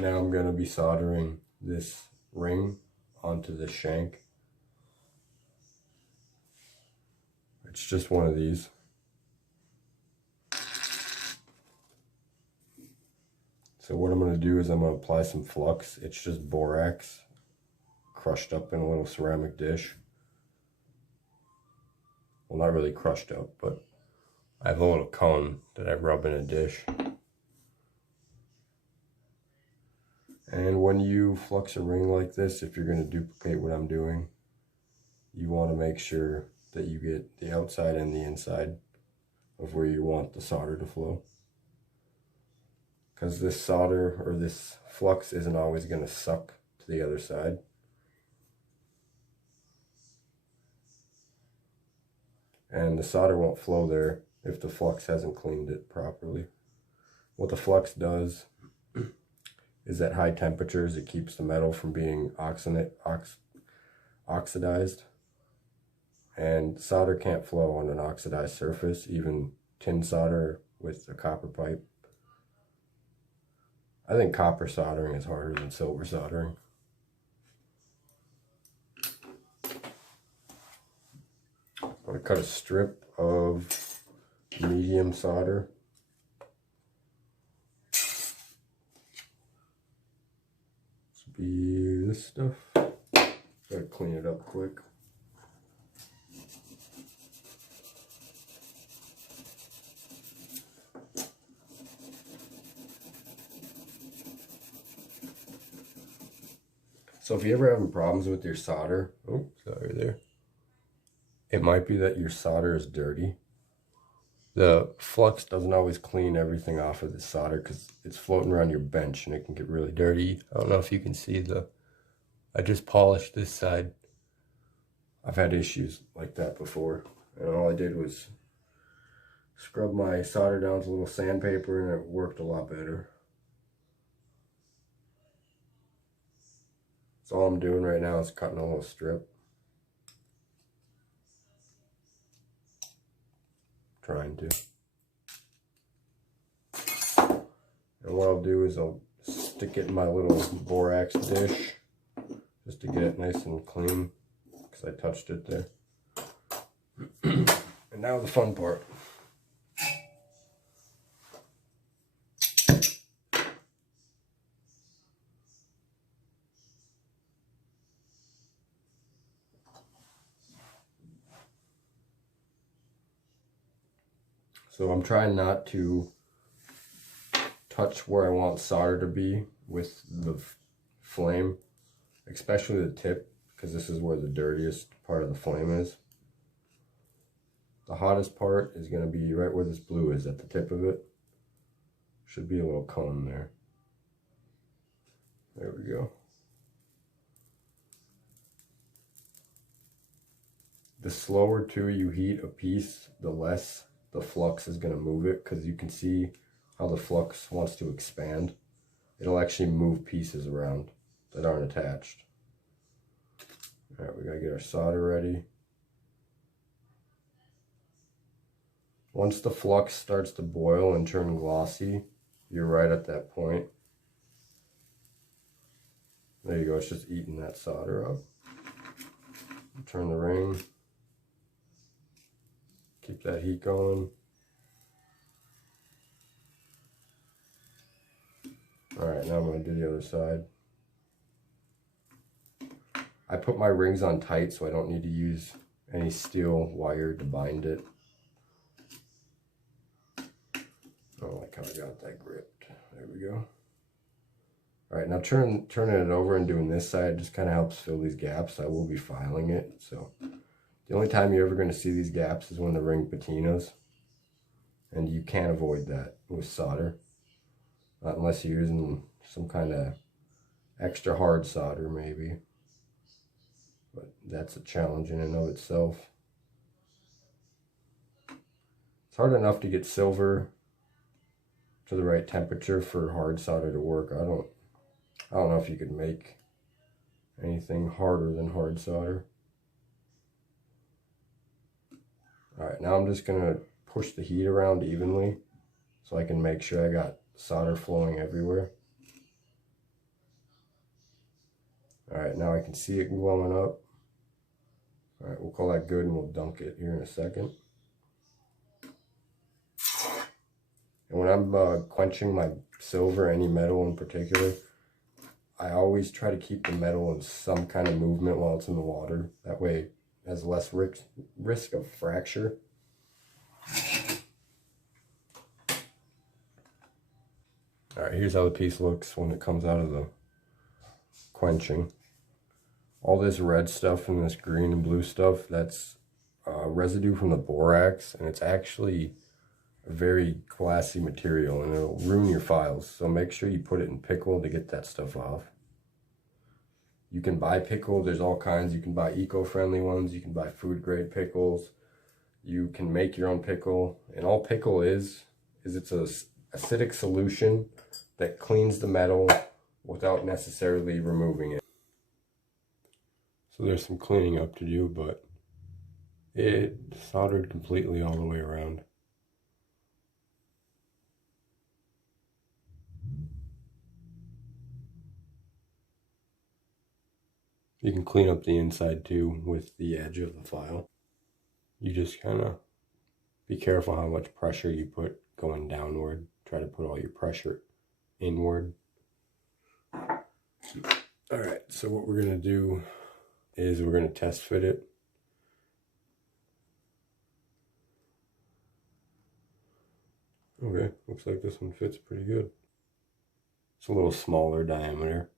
Now I'm going to be soldering this ring onto the shank. It's just one of these. So what I'm going to do is I'm going to apply some flux. It's just borax crushed up in a little ceramic dish. Well, not really crushed up, but I have a little cone that I rub in a dish. And when you flux a ring like this, if you're going to duplicate what I'm doing, you want to make sure that you get the outside and the inside of where you want the solder to flow. Because this solder or this flux isn't always going to suck to the other side. And the solder won't flow there if the flux hasn't cleaned it properly. What the flux does is at high temperatures it keeps the metal from being oxidized. And solder can't flow on an oxidized surface, even tin solder with a copper pipe. I think copper soldering is harder than silver soldering. I'm going to cut a strip of medium solder. This will be this stuff. Gotta clean it up quick. So if you're ever having problems with your solder, oh, sorry there. It might be that your solder is dirty. The flux doesn't always clean everything off of the solder because it's floating around your bench and it can get really dirty. I don't know if you can see I just polished this side. I've had issues like that before. And all I did was scrub my solder down with a little sandpaper and it worked a lot better. So all I'm doing right now is cutting a little strip. Trying to. And what I'll do is I'll stick it in my little borax dish just to get it nice and clean because I touched it there. And now the fun part. So I'm trying not to touch where I want solder to be with the flame, especially the tip, because this is where the dirtiest part of the flame is. The hottest part is going to be right where this blue is at the tip of it. Should be a little cone there. There we go. The slower too you heat a piece, the less the flux is going to move it, because you can see how the flux wants to expand. It'll actually move pieces around that aren't attached. Alright, we gotta get our solder ready. Once the flux starts to boil and turn glossy, you're right at that point. There you go, it's just eating that solder up. Turn the ring. Keep that heat going. Alright, now I'm going to do the other side. I put my rings on tight so I don't need to use any steel wire to bind it. I don't like how I got that gripped. There we go. Alright, now turning it over and doing this side just kind of helps fill these gaps. I will be filing it, so the only time you're ever going to see these gaps is when the ring patinas, and you can't avoid that with solder, unless you're using some kind of extra hard solder maybe, but that's a challenge in and of itself. It's hard enough to get silver to the right temperature for hard solder to work. I don't know if you could make anything harder than hard solder. Alright, now I'm just going to push the heat around evenly so I can make sure I got solder flowing everywhere. Alright, now I can see it glowing up. Alright, we'll call that good and we'll dunk it here in a second. And when I'm quenching my silver, any metal in particular, I always try to keep the metal in some kind of movement while it's in the water. That way it has less risk of fracture. Alright, here's how the piece looks when it comes out of the quenching. All this red stuff and this green and blue stuff, that's residue from the borax, and it's actually a very glassy material and it'll ruin your files. So make sure you put it in Pickle to get that stuff off. You can buy Pickle, there's all kinds. You can buy eco-friendly ones, you can buy food grade pickles, you can make your own pickle, and all Pickle is it's a acidic solution that cleans the metal without necessarily removing it. So there's some cleaning up to do, but it soldered completely all the way around. You can clean up the inside too with the edge of the file. You just kind of be careful how much pressure you put going downward. Try to put all your pressure inward. Alright, so what we're going to do is we're going to test fit it. Okay, looks like this one fits pretty good. It's a little smaller diameter.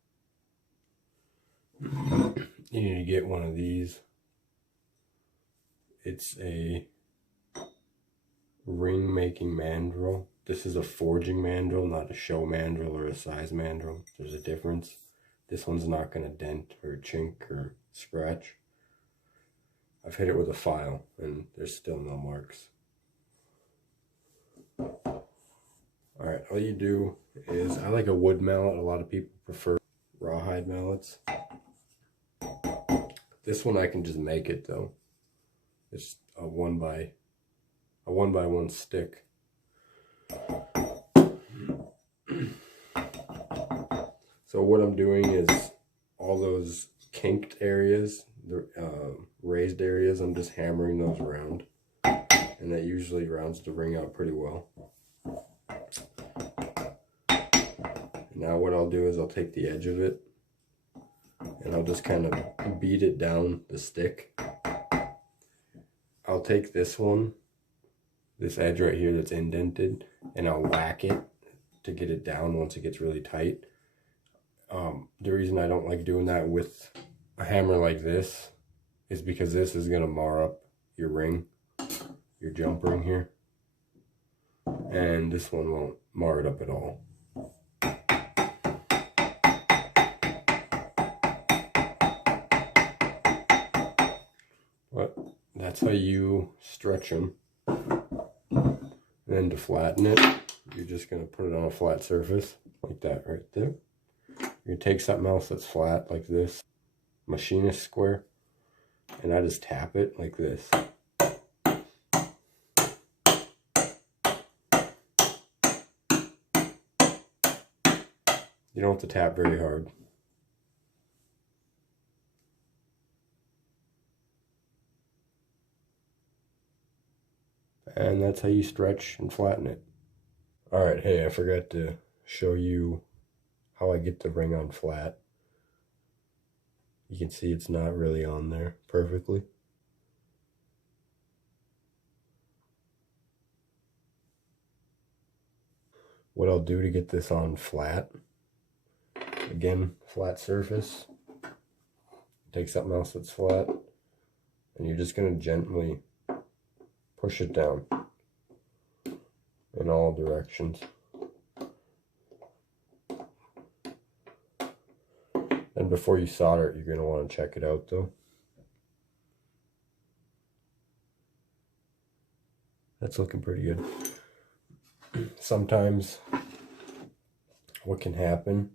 You need to get one of these. It's a ring making mandrel. This is a forging mandrel, not a show mandrel or a size mandrel. There's a difference. This one's not going to dent or chink or scratch. I've hit it with a file and there's still no marks. Alright, all you do is, I like a wood mallet. A lot of people prefer rawhide mallets. This one I can just make it though. It's a one by one stick. So what I'm doing is all those kinked areas, the raised areas, I'm just hammering those around, and that usually rounds the ring out pretty well. Now what I'll do is I'll take the edge of it and I'll just kind of beat it down the stick. I'll take this one, this edge right here that's indented, and I'll whack it to get it down once it gets really tight. The reason I don't like doing that with a hammer like this is because this is going to mar up your ring, your jump ring here, and this one won't mar it up at all. But that's how you stretch them. Then to flatten it, you're just going to put it on a flat surface like that right there. You're going to take something else that's flat like this, machinist square, and I just tap it like this. You don't have to tap very hard. And that's how you stretch and flatten it. Alright, hey, I forgot to show you how I get the ring on flat. You can see it's not really on there perfectly. What I'll do to get this on flat, again, flat surface, take something else that's flat, and you're just going to gently push it down in all directions. And before you solder it, you're going to want to check it out though. That's looking pretty good. Sometimes what can happen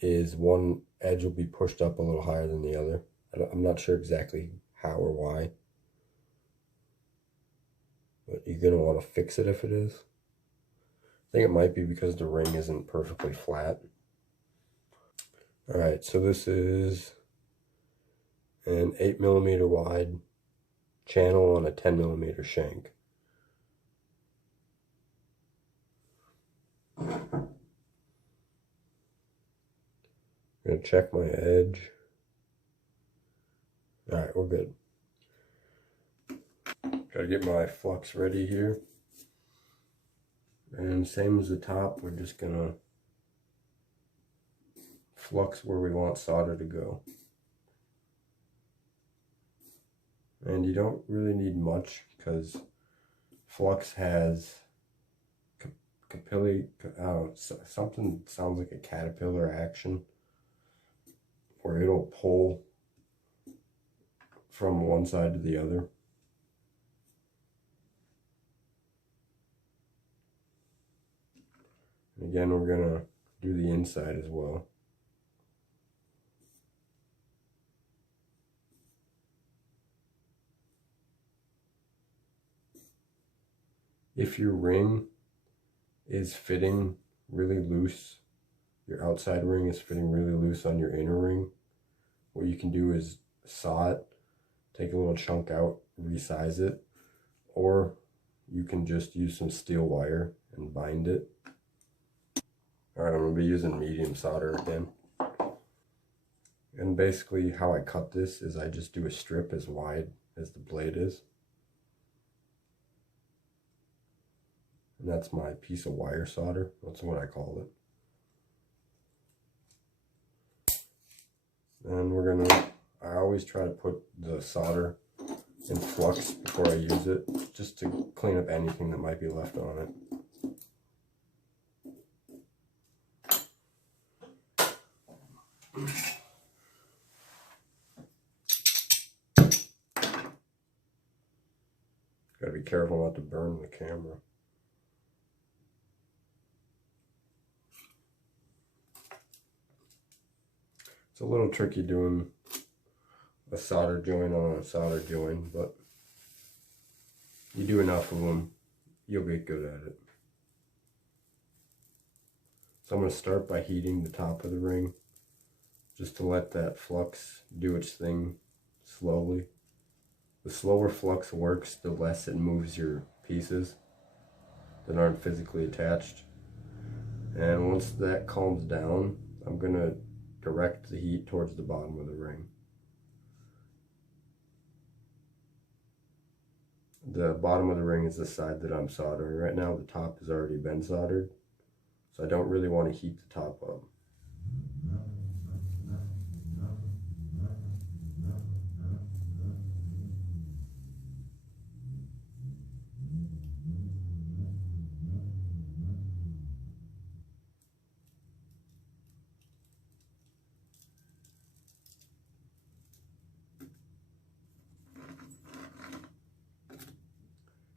is one edge will be pushed up a little higher than the other. I'm not sure exactly how or why, but you're going to want to fix it if it is. I think it might be because the ring isn't perfectly flat. Alright, so this is an 8mm wide channel on a 10mm shank. I'm gonna check my edge. Alright, we're good. Gotta get my flux ready here. And same as the top, we're just gonna flux where we want solder to go. And you don't really need much because flux has capillary, something sounds like a caterpillar action where it'll pull from one side to the other. And again, we're gonna do the inside as well. If your ring is fitting really loose, your outside ring is fitting really loose on your inner ring, what you can do is saw it, take a little chunk out, resize it, or you can just use some steel wire and bind it. Alright, I'm going to be using medium solder again. And basically how I cut this is I just do a strip as wide as the blade is. And that's my piece of wire solder. That's what I call it. And we're gonna, I always try to put the solder in flux before I use it, just to clean up anything that might be left on it. Gotta be careful not to burn the camera. It's a little tricky doing a solder joint on a solder joint, but you do enough of them, you'll get good at it. So I'm going to start by heating the top of the ring, just to let that flux do its thing slowly. The slower flux works, the less it moves your pieces that aren't physically attached. And once that calms down, I'm going to direct the heat towards the bottom of the ring. The bottom of the ring is the side that I'm soldering. Right now the top has already been soldered, so I don't really want to heat the top up.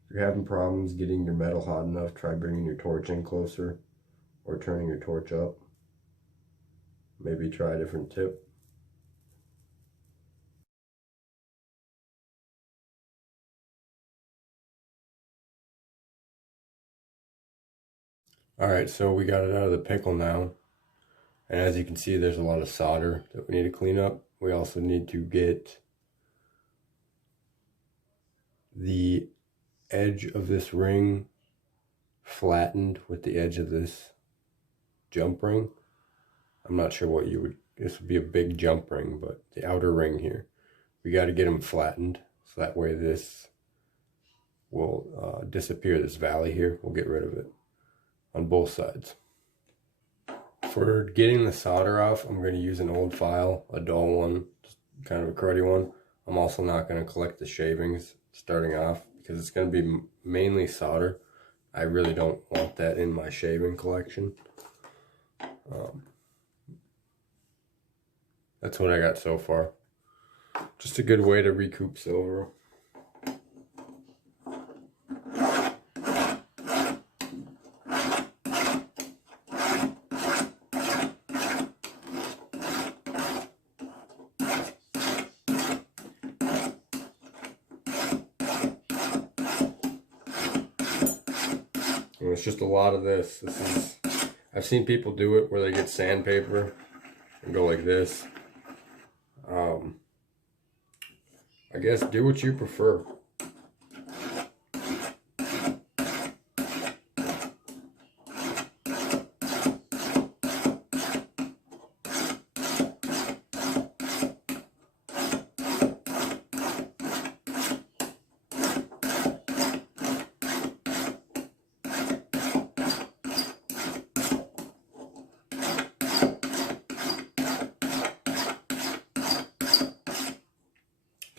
If you're having problems getting your metal hot enough, try bringing your torch in closer or turning your torch up. Maybe try a different tip. Alright, so we got it out of the pickle now. And as you can see, there's a lot of solder that we need to clean up. We also need to get the edge of this ring flattened with the edge of this jump ring. I'm not sure what you would, this would be a big jump ring, but the outer ring here, we got to get them flattened so that way this will disappear. This valley here, we'll get rid of it on both sides. For getting the solder off, I'm going to use an old file, a dull one, just kind of a cruddy one. I'm also not going to collect the shavings starting off because it's going to be mainly solder. I really don't want that in my shaving collection. That's what I got so far. Just a good way to recoup silver. And it's just a lot of this. I've seen people do it where they get sandpaper and go like this. I guess do what you prefer.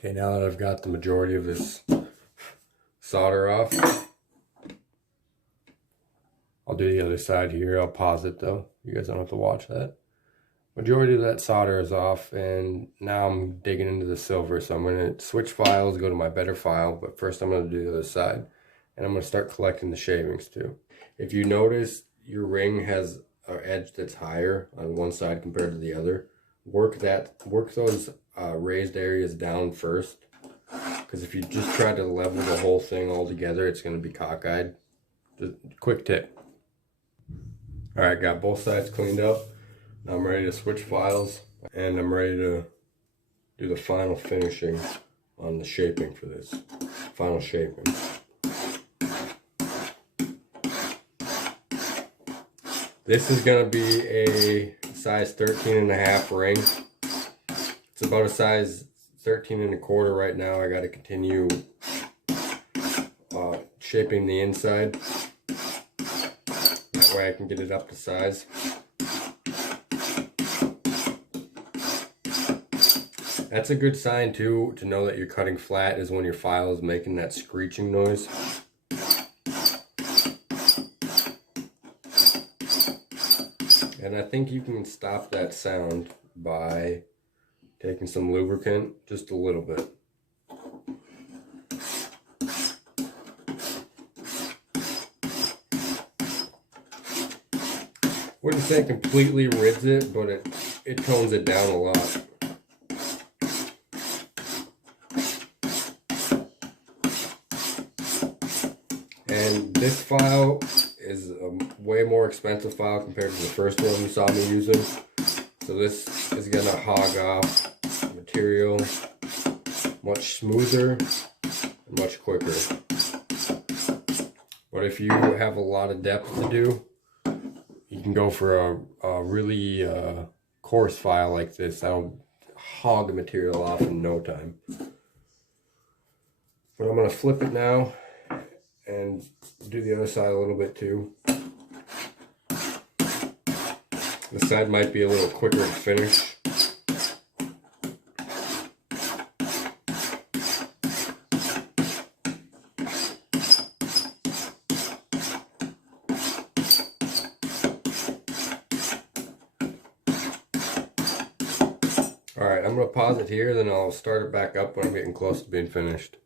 Okay, now that I've got the majority of this solder off, I'll do the other side here. I'll pause it though. You guys don't have to watch that. Majority of that solder is off, and now I'm digging into the silver. So I'm going to switch files, go to my better file, but first I'm going to do the other side. And I'm going to start collecting the shavings too. If you notice your ring has an edge that's higher on one side compared to the other, work those raised areas down first, because if you just try to level the whole thing all together, it's going to be cockeyed. Just quick tip. All right, got both sides cleaned up. Now I'm ready to switch files, and I'm ready to do the final finishing on the shaping for this. Final shaping. This is going to be a size 13.5 ring. It's about a size 13.25 right now. I got to continue shaping the inside. That way I can get it up to size. That's a good sign too, to know that you're cutting flat, is when your file is making that screeching noise. And I think you can stop that sound by taking some lubricant, just a little bit. Wouldn't say it completely rids it, but it tones it down a lot. And this file is a way more expensive file compared to the first one you saw me using. So this is gonna hog off material much smoother and much quicker. But if you have a lot of depth to do, you can go for a really coarse file like this. That'll hog the material off in no time. But I'm gonna flip it now and do the other side a little bit too. This side might be a little quicker to finish. Alright, I'm going to pause it here, then I'll start it back up when I'm getting close to being finished.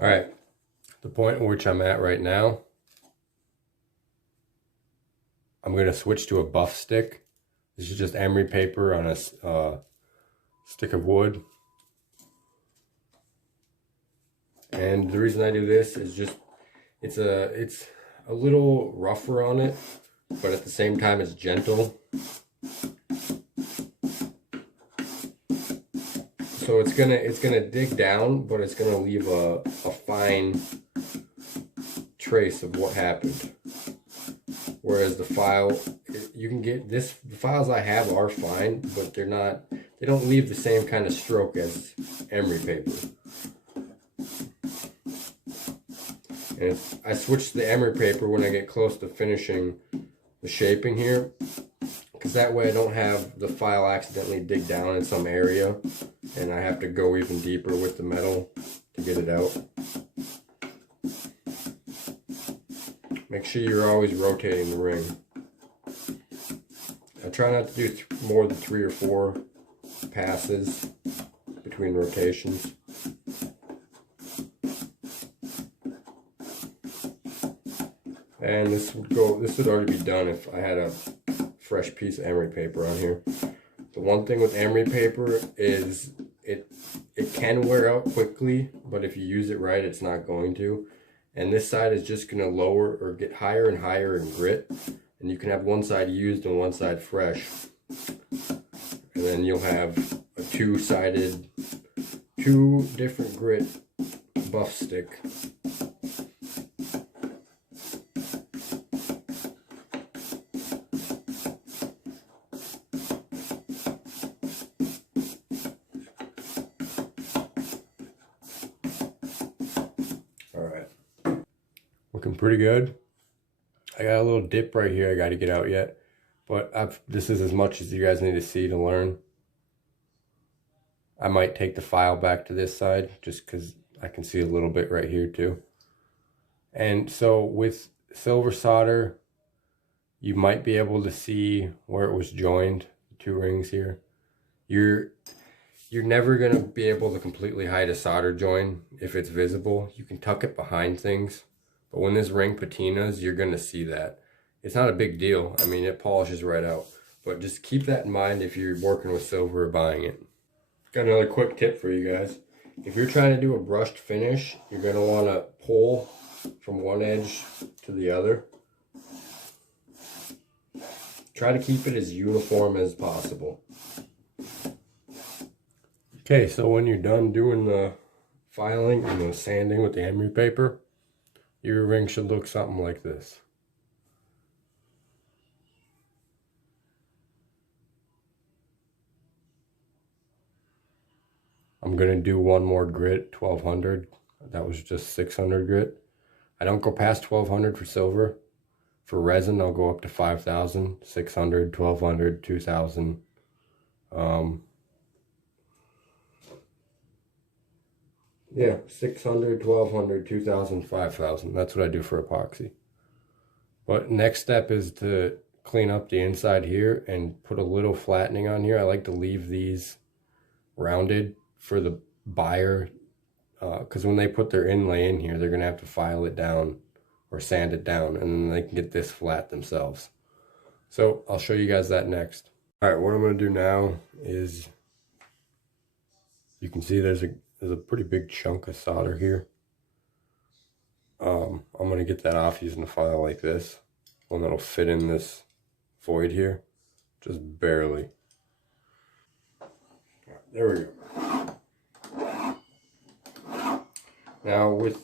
Alright, the point at which I'm at right now, I'm going to switch to a buff stick. This is just emery paper on a stick of wood. And the reason I do this is just, it's a little rougher on it, but at the same time it's gentle. So it's gonna dig down, but it's gonna leave a fine trace of what happened. Whereas the file, you can get this, the files I have are fine, but they don't leave the same kind of stroke as emery paper. And I switch to the emery paper when I get close to finishing the shaping here, because that way I don't have the file accidentally dig down in some area and I have to go even deeper with the metal to get it out. Make sure you're always rotating the ring. I try not to do more than 3 or 4 passes between rotations. And this would already be done if I had a fresh piece of emery paper on here. The one thing with emery paper is it can wear out quickly, but if you use it right, it's not going to. And this side is just going to lower or get higher and higher in grit. And you can have one side used and one side fresh. then you'll have a two-sided, two different grit buff stick. Alright, looking pretty good. I got a little dip right here I got to get out yet, but this is as much as you guys need to see to learn. I might take the file back to this side just because I can see a little bit right here too. And so with silver solder, you might be able to see where it was joined, the two rings here. You're never going to be able to completely hide a solder joint if it's visible. You can tuck it behind things, but when this ring patinas, you're going to see that. It's not a big deal. I mean, it polishes right out, but just keep that in mind if you're working with silver or buying it. Got another quick tip for you guys. If you're trying to do a brushed finish, you're going to want to pull from one edge to the other. Try to keep it as uniform as possible. Okay, so when you're done doing the filing and the sanding with the emery paper, your ring should look something like this. I'm going to do one more grit, 1200. That was just 600 grit. I don't go past 1200 for silver. For resin, I'll go up to 5000, 600, 1200, 2000. Yeah, 600, 1200, 2000, 5000. That's what I do for epoxy. But next step is to clean up the inside here and put a little flattening on here. I like to leave these rounded for the buyer, because when they put their inlay in here, they're going to have to file it down or sand it down, and then they can get this flat themselves. So I'll show you guys that next. All right, what I'm going to do now is, you can see there's a pretty big chunk of solder here. I'm going to get that off using a file like this, one that'll fit in this void here, just barely. There we go. Now with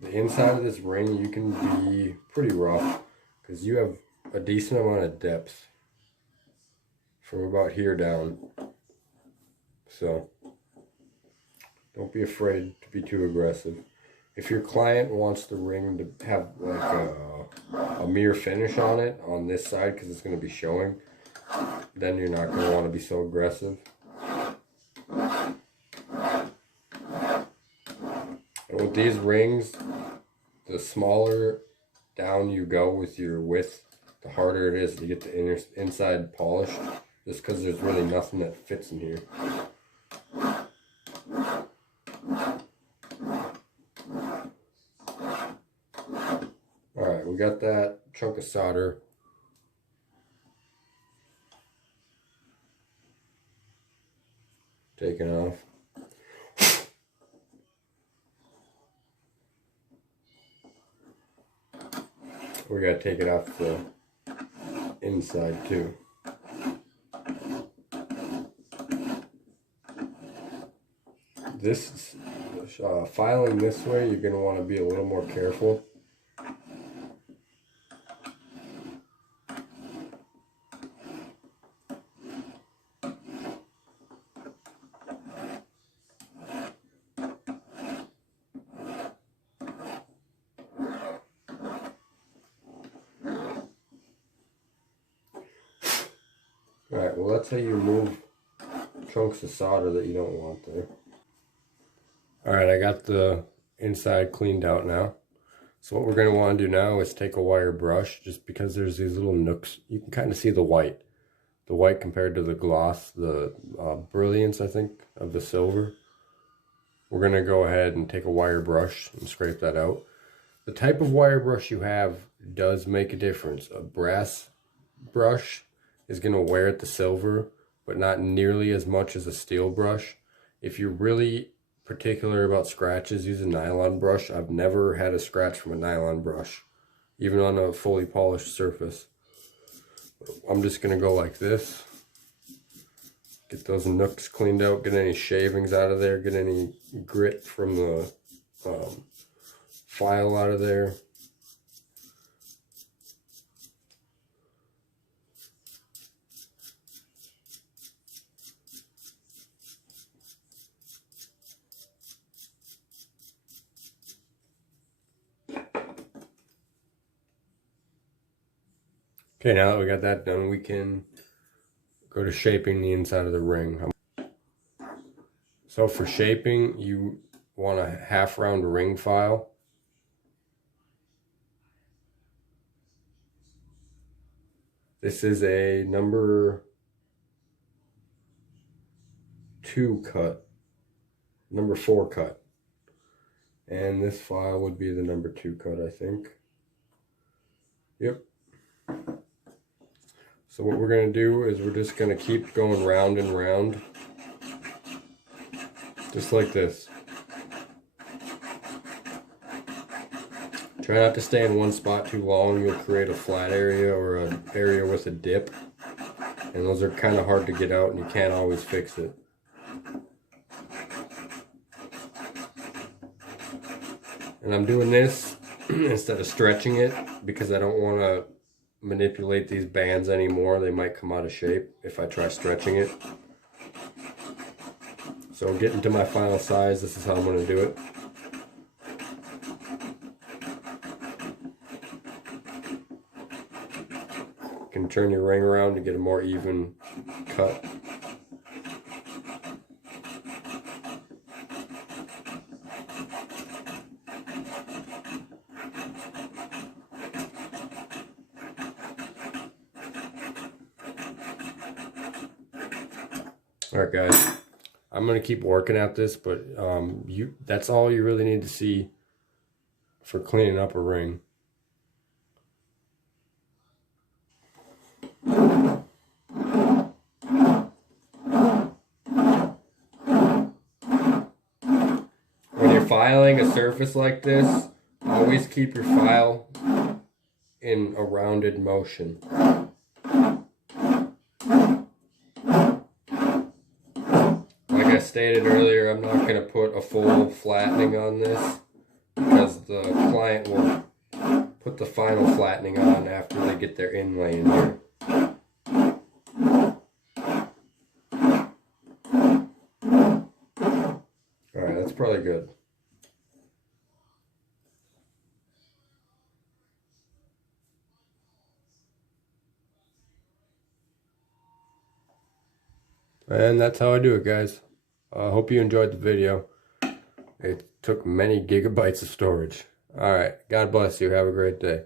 the inside of this ring, you can be pretty rough because you have a decent amount of depth from about here down. So don't be afraid to be too aggressive. If your client wants the ring to have like a mirror finish on it on this side because it's going to be showing, then you're not going to want to be so aggressive. And with these rings, the smaller down you go with your width, the harder it is to get the inside polished, just because there's really nothing that fits in here. Alright, we got that chunk of solder. Taken off. We gotta take it off the inside too. This filing this way, you're gonna want to be a little more careful. Alright, well that's how you remove chunks of solder that you don't want there. Alright, I got the inside cleaned out now. So what we're going to want to do now is take a wire brush, just because there's these little nooks. You can kind of see the white. The white compared to the gloss, the brilliance, I think, of the silver. We're going to go ahead and take a wire brush and scrape that out. The type of wire brush you have does make a difference. A brass brush is going to wear at the silver, but not nearly as much as a steel brush. If you're really particular about scratches, use a nylon brush. I've never had a scratch from a nylon brush, even on a fully polished surface. I'm just going to go like this Get those nooks cleaned out, get any shavings out of there, get any grit from the file out of there. Okay, now that we got that done, we can go to shaping the inside of the ring. So for shaping, you want a half round ring file. This is a number 2 cut, number 4 cut. And this file would be the number 2 cut, I think. Yep. So what we're going to do is we're just going to keep going round and round, just like this. Try not to stay in one spot too long. You'll create a flat area or an area with a dip, and those are kind of hard to get out and you can't always fix it. And I'm doing this instead of stretching it because I don't want to manipulate these bands anymore. They might come out of shape if I try stretching it. So getting to my final size, this is how I'm going to do it. You can turn your ring around to get a more even cut. Alright guys, I'm going to keep working at this, but that's all you really need to see for cleaning up a ring. When you're filing a surface like this, always keep your file in a rounded motion. Like I stated earlier, I'm not going to put a full flattening on this because the client will put the final flattening on after they get their inlay in here. Alright, that's probably good. And that's how I do it, guys. I hope you enjoyed the video. It took many gigabytes of storage. Alright, God bless you. Have a great day.